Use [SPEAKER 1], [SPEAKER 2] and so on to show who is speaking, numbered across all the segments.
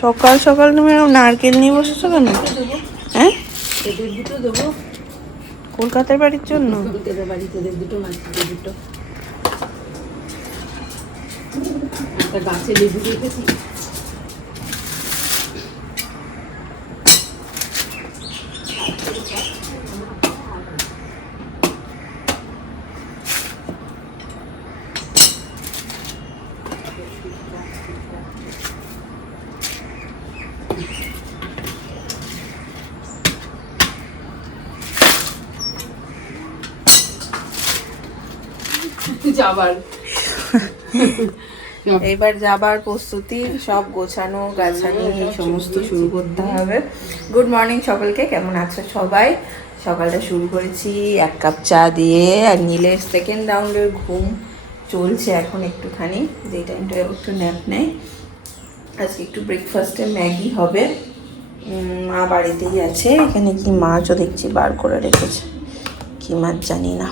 [SPEAKER 1] সকাল সকাল তুমি নারকেল নিয়ে বসেছো কেন? হ্যাঁ?
[SPEAKER 2] দুটো দেবো।
[SPEAKER 1] কলকাতার বাড়ির জন্য?
[SPEAKER 2] বাড়িতে দুটো দুটো গাছে লেবু রেখেছি যাবার।
[SPEAKER 1] এবার যাবার প্রস্তুতি সব গোছানো গাছানি এই সমস্ত শুরু করতে হবে। গুড মর্নিং সকলকে কেমন আছো সবাই? সকালটা শুরু করেছি এক কাপ চা দিয়ে আর নীলের সেকেন্ড রাউন্ডের ঘুম চলছে এখন একটুখানি যে টাইমটা একটু ন্যাপ নেয়। আজকে একটু ব্রেকফাস্টে ম্যাগি হবে। মা বাড়িতেই আছে। এখানে কি মাছও দেখছি বার করে রেখেছে। কি মাছ জানি না।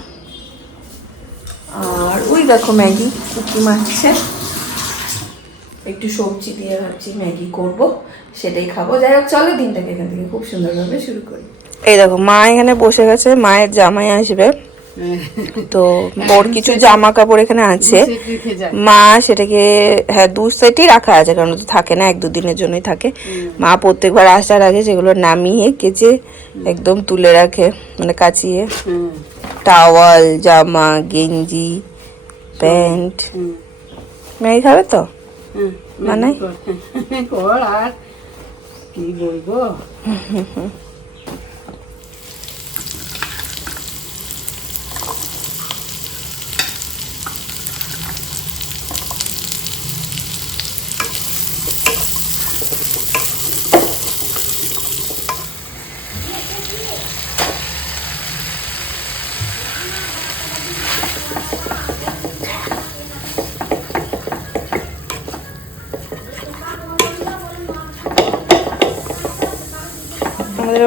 [SPEAKER 1] আর ওই দেখো ম্যাগি কুকি মারছে একটু সবজি দিয়ে ভাবছি ম্যাগি করব, সেটাই খাব। যাই হোক, চলো দিনটাকে এখান থেকে খুব সুন্দরভাবে শুরু করি। এই দেখো, মা এখানে বসে গেছে, মায়ের জামাই আসবে। তো ওর কিছু জামা কাপড় এখানে আছে। মা সেটাকে হ্যাঁ দু সেটই রাখা আছে কারণ তো থাকে না এক দু দিনের জন্যই থাকে। মা প্রত্যেকবার আসার আগে সেগুলো নামিয়ে কেচে একদম তুলে রাখে মানে কাচিয়ে। টাওয়াল জামা গেঞ্জি প্যান্ট। ম্যাগি খাবে তো? মানে?
[SPEAKER 2] আর কি বলব?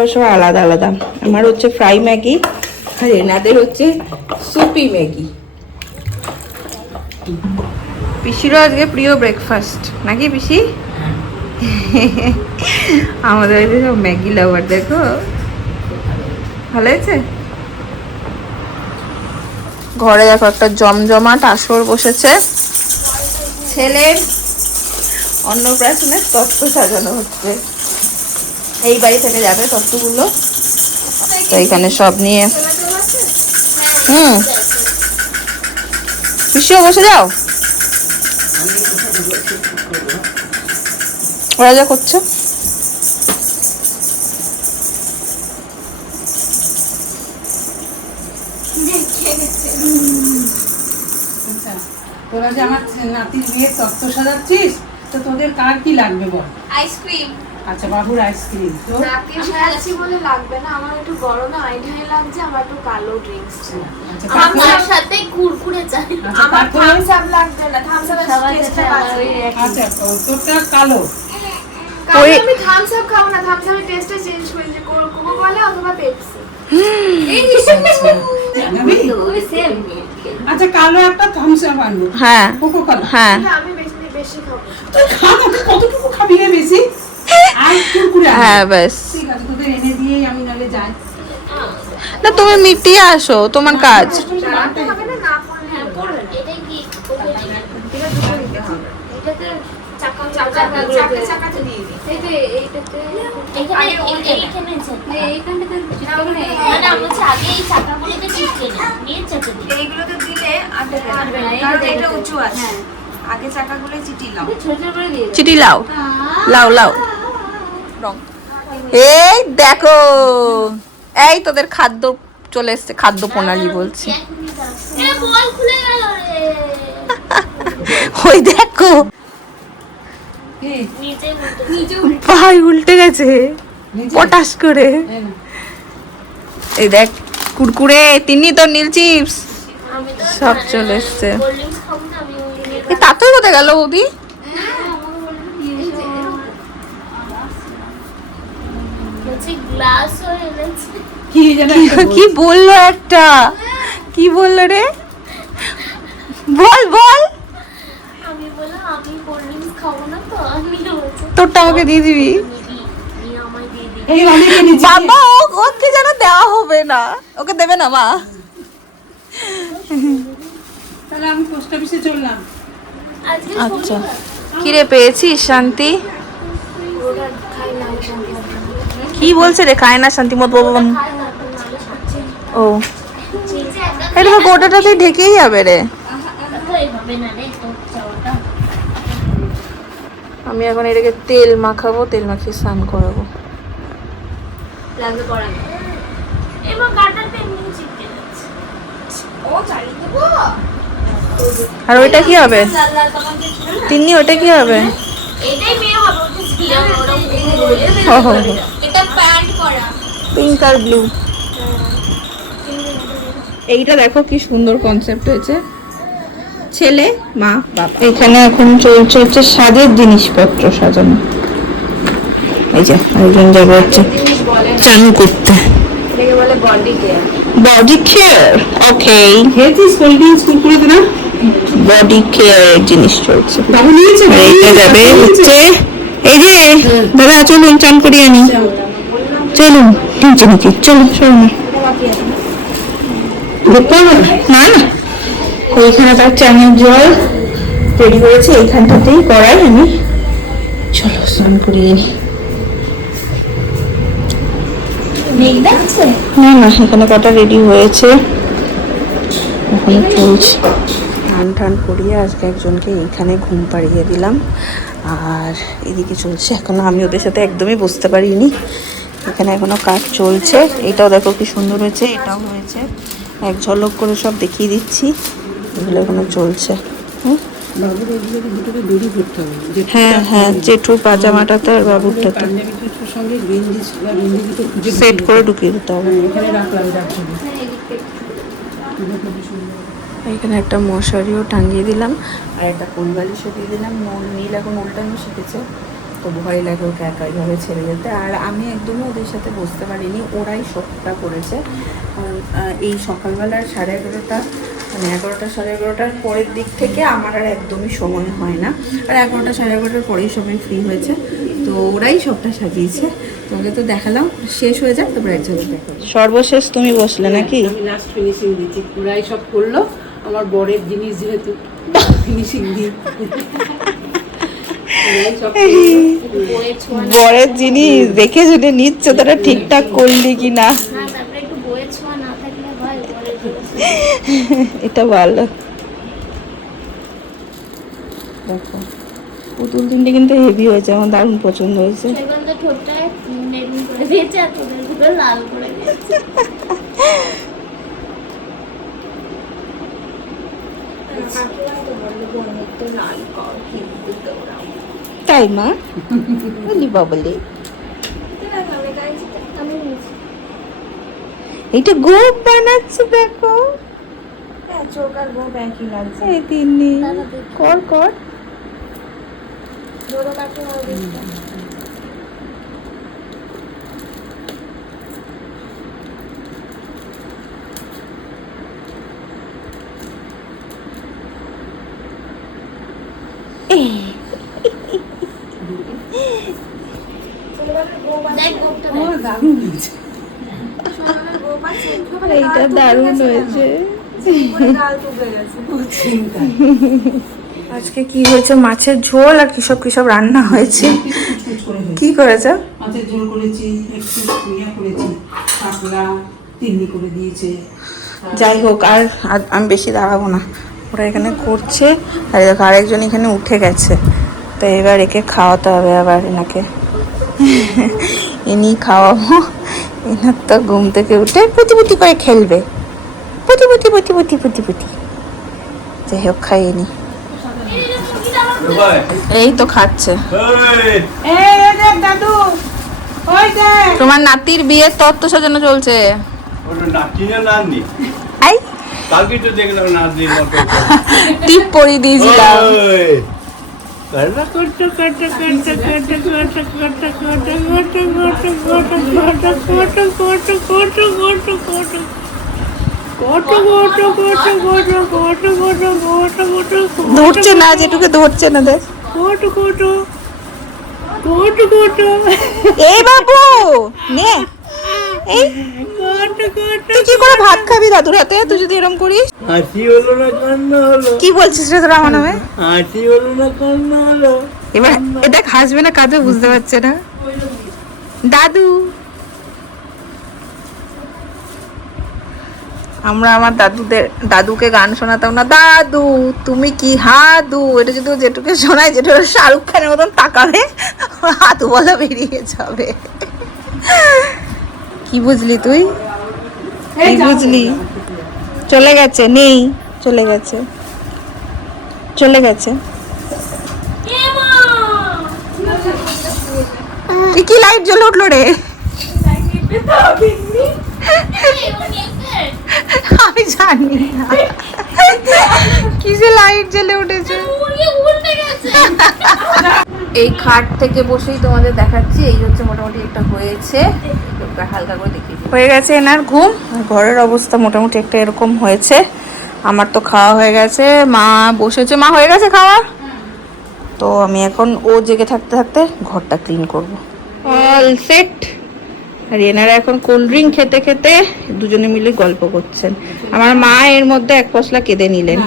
[SPEAKER 1] আমাদের অবশ্য আলাদা আলাদা। আমার হচ্ছে ফ্রাই ম্যাগি আর এনাদের হচ্ছে সুপি ম্যাগি। পিসিরও আজকে প্রিয় ব্রেকফাস্ট নাকি পিসি? আমাদের সব ম্যাগি লাভার দেখো। ভালো হয়েছে? ঘরে দেখো একটা জমজমাট আসর বসেছে। ছেলের অন্নপ্রাশনের তত্ত্ব সাজানো হচ্ছে। এই বাড়ি থেকে যাবে তত্ত্বগুলো। তো এখানে সব নিয়ে হুম। পিসিও বসে যাও। ওরা যা করছে।
[SPEAKER 2] আচ্ছা তোরা যে আমার নাতির বিয়ের তত্ত্ব সাজাচ্ছিস তো তোদের কার কি লাগবে বল?
[SPEAKER 3] আইসক্রিম
[SPEAKER 2] আচ্ছা বাবুর আইসক্রিম তো?
[SPEAKER 3] নাকে সাজাচ্ছি বলে লাগবে না আমার একটু গরমে আইঢাই লাগছে আমার একটু কালো ড্রিঙ্কস
[SPEAKER 2] আচ্ছা
[SPEAKER 3] আমার
[SPEAKER 2] তারপরে-
[SPEAKER 3] সাথে কুরকুরে চাই
[SPEAKER 2] আচ্ছা
[SPEAKER 3] আমার থামস আপ লাগবে না থামস আপ টেস্টটা
[SPEAKER 2] আচ্ছা ও, তোরটা কালো।
[SPEAKER 3] কারণ আমি থামস আপ খাব না থামস আপের টেস্টটা চেঞ্জ করে যে কোকো কোলা অথবা পেপসি
[SPEAKER 2] আচ্ছা কালো একটা থামস আপ আনব।
[SPEAKER 1] হ্যাঁ
[SPEAKER 2] কোকো কলা
[SPEAKER 1] হ্যাঁ
[SPEAKER 3] আমি বেশি বেশি খাব।
[SPEAKER 2] তুই খা না তুই কতটুকু খাবি রে বেশি।
[SPEAKER 1] হ্যাঁ ব্যাস।
[SPEAKER 2] ঠিক আছে তোদের এনে দিয়েই আমি নালে যাই।
[SPEAKER 1] না তুমি মিটিয়ে আসো তোমার কাজ।
[SPEAKER 3] রাতে হবে না না পড়লে হ্যাঁ পড়বে এটা কি? এটা দুটো দিতে হবে। এটাতে চাকা চাকা চাকা চাকাতে দিয়ে দিই। এই যে এইটাতে
[SPEAKER 4] এখানে
[SPEAKER 3] আগে
[SPEAKER 4] এইখানে
[SPEAKER 3] হ্যাঁ,
[SPEAKER 4] মানে
[SPEAKER 1] লাও। লাও লাও। এই দেখো। এই তোদের খাদ্য চলে এসছে খাদ্য প্রণালী বলছি।
[SPEAKER 4] এ বল খুলে গেল রে।
[SPEAKER 1] ওই দেখো।
[SPEAKER 2] কি?
[SPEAKER 4] নিচে
[SPEAKER 3] নিচে
[SPEAKER 1] ভাই উল্টে। গেছে। পটাশ করে।
[SPEAKER 2] এই
[SPEAKER 1] দেখ কুরকুরে তিনি তো নীল চিপস। সব চলে এসছে। তাতেই কোথায় গেল বৌদি
[SPEAKER 4] হচ্ছে গ্লাস হয়ে এনেছে
[SPEAKER 2] কি
[SPEAKER 1] কি বলল একটা? কি বলল রে? বল বল।
[SPEAKER 4] আমি বললাম আমি কোল্ড ড্রিঙ্কস খাব না তো আমি
[SPEAKER 1] তোরটা আমাকে দিয়ে দিবি। বাবা ও- ওকে যেন দেওয়া হবে না। ওকে দেবে না মা।
[SPEAKER 2] তাহলে আমি পোস্ট অফিসে চললাম।
[SPEAKER 1] আচ্ছা। কিরে পেয়েছিস শান্তি। কি বলছে রে? খায় না শান্তিমত বাবা ও। এটা গোটাটা গোটাটাতেই ঢেকেই যাবে রে। আমি এখন এটাকে তেল মাখাবো, তেল মাখিয়ে স্নান করাবো। আর ওইটা কি হবে? তিনি ওটা কি হবে?
[SPEAKER 4] এটাই মেয়ে হবে ওটা ছিলাম ওরকম বলে
[SPEAKER 1] হো হো হো
[SPEAKER 4] এটা প্যান্ট করা
[SPEAKER 1] পিঙ্ক আর ব্লু এইটা দেখো কি সুন্দর কনসেপ্ট হয়েছে। ছেলে মা বাবা। এখানে এখন চলছে হচ্ছে সাজের জিনিসপত্র সাজানো। এই যে আরেকজন যাবে হচ্ছে চানু করতে।
[SPEAKER 3] Body care
[SPEAKER 1] body care okay
[SPEAKER 2] খেয়েছিস কোল্ড ড্রিঙ্কস কুরকুরে না।
[SPEAKER 1] বডি কেয়ার জিনিস চলছে। যাবে হচ্ছে এই যে দাদা চলুন চান করিয়ে আনি। চলুন নিচে নাকি চলো চলো না দেখতে হবে না। না না ওইখানে তার চানের জল রেডি করেছে এইখানটাতেই করাই আমি। চলো স্নান করিয়ে নি না না এখানে কটা রেডি হয়েছে। ওখানে চলছে। টান টান করিয়ে আজকে একজনকে এইখানে ঘুম পাড়িয়ে দিলাম। আর এদিকে চলছে। এখনও আমি ওদের সাথে একদমই বুঝতে পারিনি। এখানে এখনও কাজ চলছে। এটাও দেখো কি সুন্দর হয়েছে, এটাও হয়েছে। এক ঝলক করে সব দেখিয়ে দিচ্ছি। এগুলো এখনও চলছে। হ্যাঁ হ্যাঁ জেঠুর পাজামাটাতে আর বাবুরটাতে
[SPEAKER 2] পাঞ্জাবি দুটোর সঙ্গে গেঞ্জি বা গেঞ্জি দুটো খুঁজে
[SPEAKER 1] সেট করে ঢুকিয়ে দিতে হবে।
[SPEAKER 2] এখানে
[SPEAKER 1] একটা মশারিও টাঙিয়ে দিলাম আর একটা কোল বালিশও দিয়ে দিলাম। নুন নীল এখন উল্টানো শিখেছে তো ভয় লাগে ওকে একা এইভাবে ছেড়ে যেতে। আর আমি একদমই ওদের সাথে বসতে পারিনি ওরাই সবটা করেছে। এই সকালবেলার সাড়ে এগারোটা মানে এগারোটা সাড়ে এগারোটার পরের দিক থেকে আমার আর একদমই সময় হয় না। আর এগারোটা সাড়ে এগারোটার পরেই সময় ফ্রি হয়েছে তো ওরাই সবটা সাজিয়েছে। তোমাকে তো দেখালাম শেষ হয়ে যাক তারপরে একসাথে দেখাবো সর্বশেষ তুমি বসলে নাকি?
[SPEAKER 2] আমি লাস্ট ফিনিশিং দিচ্ছি পুরাই সব করল। আমার বরের জিনিস যেহেতু ফিনিশিং দিই।
[SPEAKER 1] বরের জিনিস দেখে যদি নিচ্ছে তারা ঠিকঠাক করলি কি না? এটা ভালো। দেখো পুতুল তিনটে কিন্তু হেভি হয়েছে আমার দারুণ পছন্দ হয়েছে।
[SPEAKER 4] ঠোঁটটা লাল করে
[SPEAKER 1] তাই মা? বলি বাবলি। এইটা গোপ বানাচ্ছে দেখো।
[SPEAKER 3] হ্যাঁ চোখ আর গোপ একই লাগছে।
[SPEAKER 1] এই তিন্নি। কর কর
[SPEAKER 3] ধরো কাছে আমার দেখতে
[SPEAKER 4] দেখ গোপটা
[SPEAKER 2] ও,
[SPEAKER 4] দেখ
[SPEAKER 2] দারুণ হয়েছে
[SPEAKER 3] সোনামের গোপ আছে
[SPEAKER 1] এইটা দারুণ হয়েছে। আজকে কি হয়েছে? মাছের ঝোল আর কিসব কিসব রান্না হয়েছে? কি করেছে?
[SPEAKER 2] মাছের ঝোল করেছি একটু করেছি কাঁকড়া তিন্নি করে দিয়েছে।
[SPEAKER 1] যাই হোক আর আমি বেশি দাঁড়াবো না। ওরা এখানে করছে। আর দেখো আরেকজন এখানে উঠে গেছে। তো এবার একে খাওয়াতে হবে আবার এনাকে। ইনি খাওয়াবো। এনার তো ঘুম থেকে উঠে পুটি পুটি করে খেলবে। পুতি পুতি পুতি পুতি পুতি পুতি যাই হোক খাইনি এই তো খাচ্ছে তোমার নাতির বিয়ে তত্ত্ব সাজানো চলছে আই
[SPEAKER 5] কালকে তো দেখলাম নাতির মতো
[SPEAKER 1] টিপ
[SPEAKER 5] পরি
[SPEAKER 1] ধরছে না যেটুকু ধরছে না দেখ এই বাবু নে এই তুই কি করে ভাত খাবি দাদুর হাতে তুই যদি এরকম করিস
[SPEAKER 5] হাসি হলো না কান্না হলো
[SPEAKER 1] কি বলছিস রে তোরা আমার নামে
[SPEAKER 5] হাসি হলো না কান্না হলো
[SPEAKER 1] এবার এটা হাসবে না কাঁদবে বুঝতে পারছে না দাদু আমরা আমার দাদুদের দাদুকে গান শোনাতাম না। দাদু তুমি কি হাদু? এটা যদি যেটুকু শোনায় যেটা শাহরুখ খানের মতন তাকাবে হাতু বলা বেরিয়ে যাবে। কি বুঝলি তুই? কি বুঝলি? চলে গেছে নেই চলে গেছে। চলে গেছে। কি লাইট জ্বলে উঠল রে? আমি জানি না। কিসে লাইট জ্বলে উঠেছে? এই খাট থেকে বসেই তোমাদের দেখাচ্ছি এই হচ্ছে মোটামুটি একটা হয়েছে। একটু হালকা করে দেখিয়ে হয়ে গেছে এনার ঘুম। ঘরের অবস্থা মোটামুটি একটা এরকম হয়েছে। আমার তো খাওয়া হয়ে গেছে। মা বসেছে। মা হয়ে গেছে খাওয়া? তো আমি এখন ও জেগে থাকতে থাকতে ঘরটা ক্লিন করব। অল সেট আর এনারা এখন কোল্ড ড্রিঙ্ক খেতে খেতে দুজনে মিলে গল্প করছেন। আমার মা এর মধ্যে এক পশলা কেঁদে নিলেন।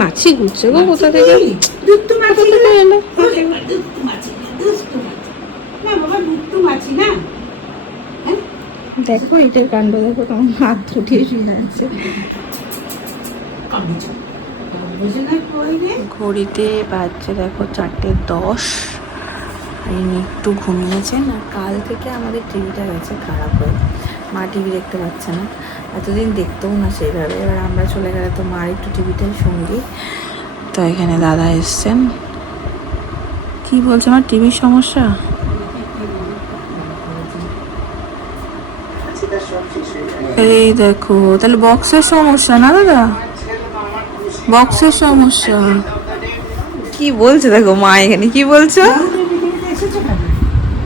[SPEAKER 1] মাছি ঘুরছে গো কোথা থেকে? এলো?
[SPEAKER 2] হ্যাঁ?
[SPEAKER 1] দেখো এটার কাণ্ড দেখো তোমার হাত উঠিয়ে শুয়ে আছে
[SPEAKER 2] কামড় বুঝে না কই রে
[SPEAKER 1] ঘড়িতে বাজছে দেখো চারটে দশ। আর ইনি একটু ঘুমিয়েছেন আর কাল থেকে আমাদের টিভিটা গেছে খারাপ হয়ে। মা টিভি দেখতে পাচ্ছে না। এতদিন দেখতেও না সেইভাবে। এবার আমরা চলে গেলে তো মার একটু টিভিটাই সঙ্গী। তো এখানে দাদা এসছেন। কি বলছে আমার টিভির সমস্যা? এই দেখো, তাহলে বক্সের সমস্যা না দাদা? বক্সের সমস্যা। কি বলছে দেখো মা এখানে? কি বলছো?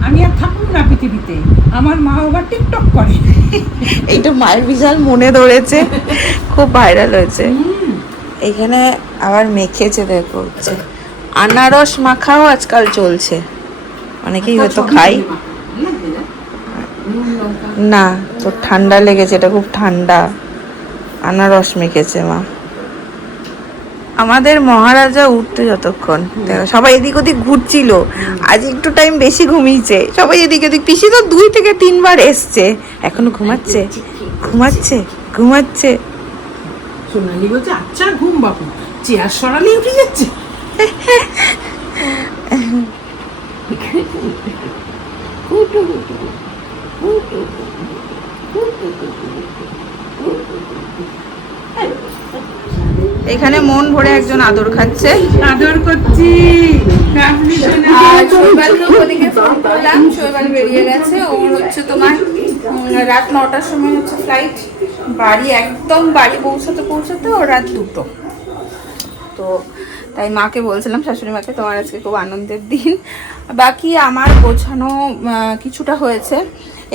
[SPEAKER 2] আমি আর থাকুন না পৃথিবীতে। আমার মা আবার টিকটক করে।
[SPEAKER 1] এইটা মায়ের বিশাল মনে ধরেছে। খুব ভাইরাল হয়েছে। এখানে আবার মেখেছে দেখো। হচ্ছে আনারস মাখাও আজকাল চলছে। অনেকেই হয়তো খাই না তো ঠান্ডা লেগেছে এটা খুব ঠান্ডা। আনারস মেখেছে মা। আমাদের মহারাজা উঠতে যতক্ষণ। দেখো, সবাই এদিক ওদিক ঘুরছিল। আজ একটু টাইম বেশি ঘুমিয়েছে। সবাই এদিক ওদিক পিসি তো দুই থেকে তিনবার এসছে। এখনও ঘুমাচ্ছে? ঘুমাচ্ছে? ঘুমাচ্ছে?
[SPEAKER 2] সোনালি বলছে আচ্ছা ঘুম বাবু চেয়ার উঠে যাচ্ছে?
[SPEAKER 1] এখানে মন ভরে একজন আদর খাচ্ছে।
[SPEAKER 2] আদর করছি।
[SPEAKER 1] করলাম। শৈবাল বেরিয়ে গেছে। ওর হচ্ছে তোমার রাত নটার সময় হচ্ছে ফ্লাইট বাড়ি একদম বাড়ি পৌঁছাতে পৌঁছাতে ওর রাত দুটো। তো তাই মাকে বলছিলাম শাশুড়ি মাকে তোমার আজকে খুব আনন্দের দিন। বাকি আমার গোছানো কিছুটা হয়েছে।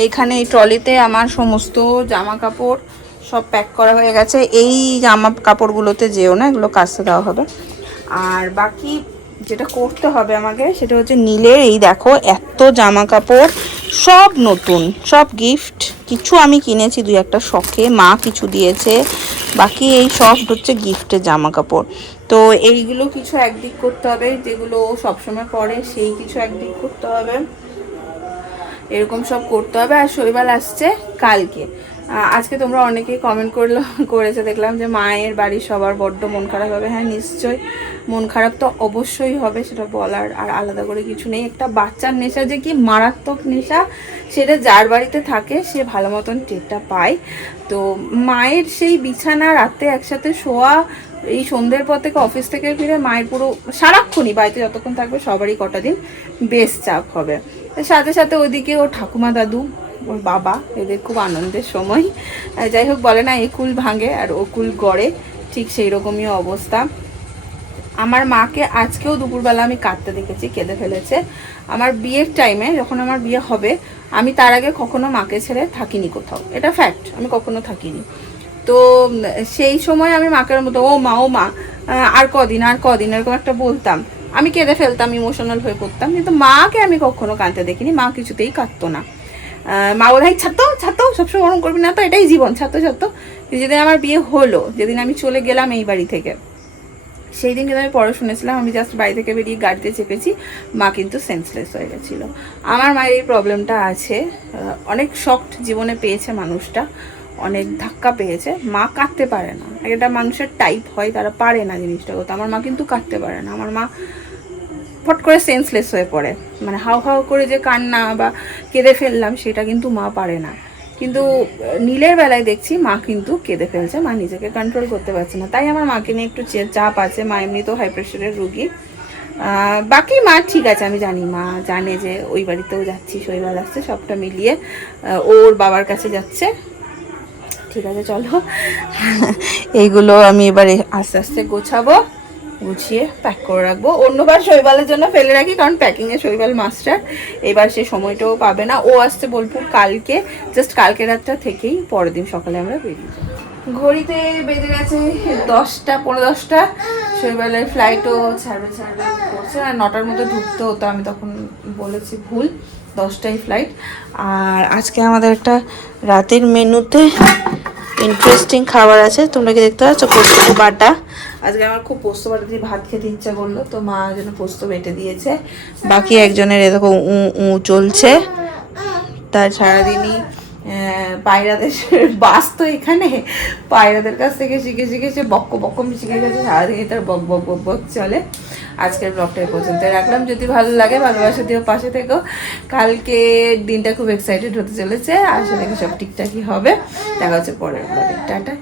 [SPEAKER 1] এইখানে এই ট্রলিতে আমার সমস্ত জামা কাপড় সব প্যাক করা হয়ে গেছে। এই জামা কাপড়গুলোতে যেও না, এগুলো কাচতে দেওয়া হবে। আর বাকি যেটা করতে হবে আমাকে, সেটা হচ্ছে নীলের এই দেখো, এত জামা কাপড়, সব নতুন, সব গিফট কিছু আমি কিনেছি দুই একটা শখে, মা কিছু দিয়েছে। বাকি এই সব হচ্ছে গিফটের জামা কাপড়। তো এইগুলো কিছু একদিক করতে হবে, যেগুলো সবসময় পরে, সেই কিছু একদিক করতে হবে। এরকম সব করতে হবে, আর শৈবাল আসছে কালকে। আজকে তোমরা অনেকেই কমেন্ট করল, করেছে, দেখলাম যে মায়ের বাড়ির সবার বড্ড মন খারাপ হবে। হ্যাঁ নিশ্চয়ই মন খারাপ তো অবশ্যই হবে, সেটা বলার আর আলাদা করে কিছু নেই। একটা বাচ্চার নেশা যে কি মারাত্মক নেশা, সেটা যার বাড়িতে থাকে, সে ভালো মতন টেরটা পায়। তো মায়ের সেই বিছানা রাতে একসাথে শোয়া, এই সন্ধ্যের পর থেকে অফিস থেকে ফিরে মায়ের পুরো সারাক্ষণই বাড়িতে যতক্ষণ থাকবে সবারই কটা দিন বেশ চাপ হবে। সাথে সাথে ওইদিকে ও ঠাকুমা দাদু ওর বাবা, এদের খুব আনন্দের সময়। যাই হোক, বলে না একুল ভাঙে আর ওকুল গড়ে, ঠিক সেই রকমই অবস্থা। আমার মাকে আজকেও দুপুরবেলা আমি কাঁদতে দেখেছি, কেঁদে ফেলেছে। আমার বিয়ের টাইমে যখন আমার বিয়ে হবে, আমি তার আগে কখনো মাকে ছেড়ে থাকিনি কোথাও। এটা ফ্যাক্ট আমি কখনো থাকিনি। তো সেই সময় আমি মাকে মতো, ও মা ও মা আর কদিন আর কদিন, এরকম একটা বলতাম। আমি কেঁদে ফেলতাম ইমোশনাল হয়ে পড়তাম। কিন্তু মাকে আমি কখনো কাঁদতে দেখিনি, মা কিছুতেই কাঁদতো না। মা বলে ছাত্র ছাত্র সবসময় ওরকম করবি না তো, এটাই জীবন ছাত্র ছাত্র যেদিন আমার বিয়ে হলো, যেদিন আমি চলে গেলাম এই বাড়ি থেকে, সেই দিন কিন্তু আমি পড়ে শুনেছিলাম, আমি জাস্ট বাড়ি থেকে বেরিয়ে গাড়িতে চেপেছি, মা কিন্তু সেন্সলেস হয়ে গেছিল। আমার মায়ের এই প্রবলেমটা আছে অনেক শক্ট জীবনে পেয়েছে মানুষটা, অনেক ধাক্কা পেয়েছে। মা কাঁদতে পারে না। একটা মানুষের টাইপ হয়, তারা পারে না জিনিসটা করতে আমার মা কিন্তু কাঁদতে পারে না। আমার মা ফট করে সেন্সলেস হয়ে পড়ে। মানে হাউ হাউ করে যে কান্না বা কেঁদে ফেললাম, সেটা কিন্তু মা পারে না। কিন্তু, নীলের বেলায় দেখছি মা কিন্তু কেঁদে ফেলছে। মা নিজেকে কন্ট্রোল করতে পারছে না। তাই আমার মাকে নিয়ে একটু চাপ আছে। মা এমনিতেও হাই প্রেশারের রুগী। বাকি মা ঠিক আছে, আমি জানি। মা জানে যে ওই বাড়িতেও যাচ্ছি, শৈবাল আসছে, সবটা মিলিয়ে ওর বাবার কাছে যাচ্ছে। ঠিক আছে, চলো। এইগুলো আমি এবারে আস্তে আস্তে গোছাবো। গুছিয়ে প্যাক করে রাখব। অন্যবার শৈবালের জন্য ফেলে রাখি, কারণ প্যাকিংয়ে শৈবাল মাস্টার এবার সে সময়টাও পাবে না। ও আসছে বোলপুর কালকে জাস্ট কালকে রাতটা থেকেই পরের দিন সকালে আমরা বেরিয়ে যাব। ঘড়িতে বেজে গেছে দশটা পনেরো দশটা। শৈবালের ফ্লাইটও ছাড়বে ছাড়বে, করছে। আর নটার মধ্যে ঢুকতে হতো, আমি তখন বলেছি ভুল, দশটাই ফ্লাইট আর আজকে আমাদের একটা রাতের মেনুতে ইন্টারেস্টিং খাবার আছে। তোমরা কি দেখতে পাচ্ছ? পোস্ত বাটা। আজকে আমার খুব পোস্ত বাটা দিয়ে ভাত খেতে ইচ্ছা করল তো মা যেন পোস্ত বেটে দিয়েছে। বাকি একজনের এরকম উ উ চলছে। তার সারাদিনই পায়রাদের বাস তো এখানে। পায়রাদের কাছ থেকে শিখে শিখে সে বক্ক বক্কম শিখে গেছে সারাদিনই তার বক বক বক বক চলে। আজকের ব্লগটা পর্যন্ত রাখলাম। যদি ভালো লাগে ভালোবাসা দিও পাশে থেকো। কালকে দিনটা খুব এক্সাইটেড হতে চলেছে। আশা দেখি সব ঠিকঠাকই হবে। দেখা হচ্ছে পরের ব্লগে টাটা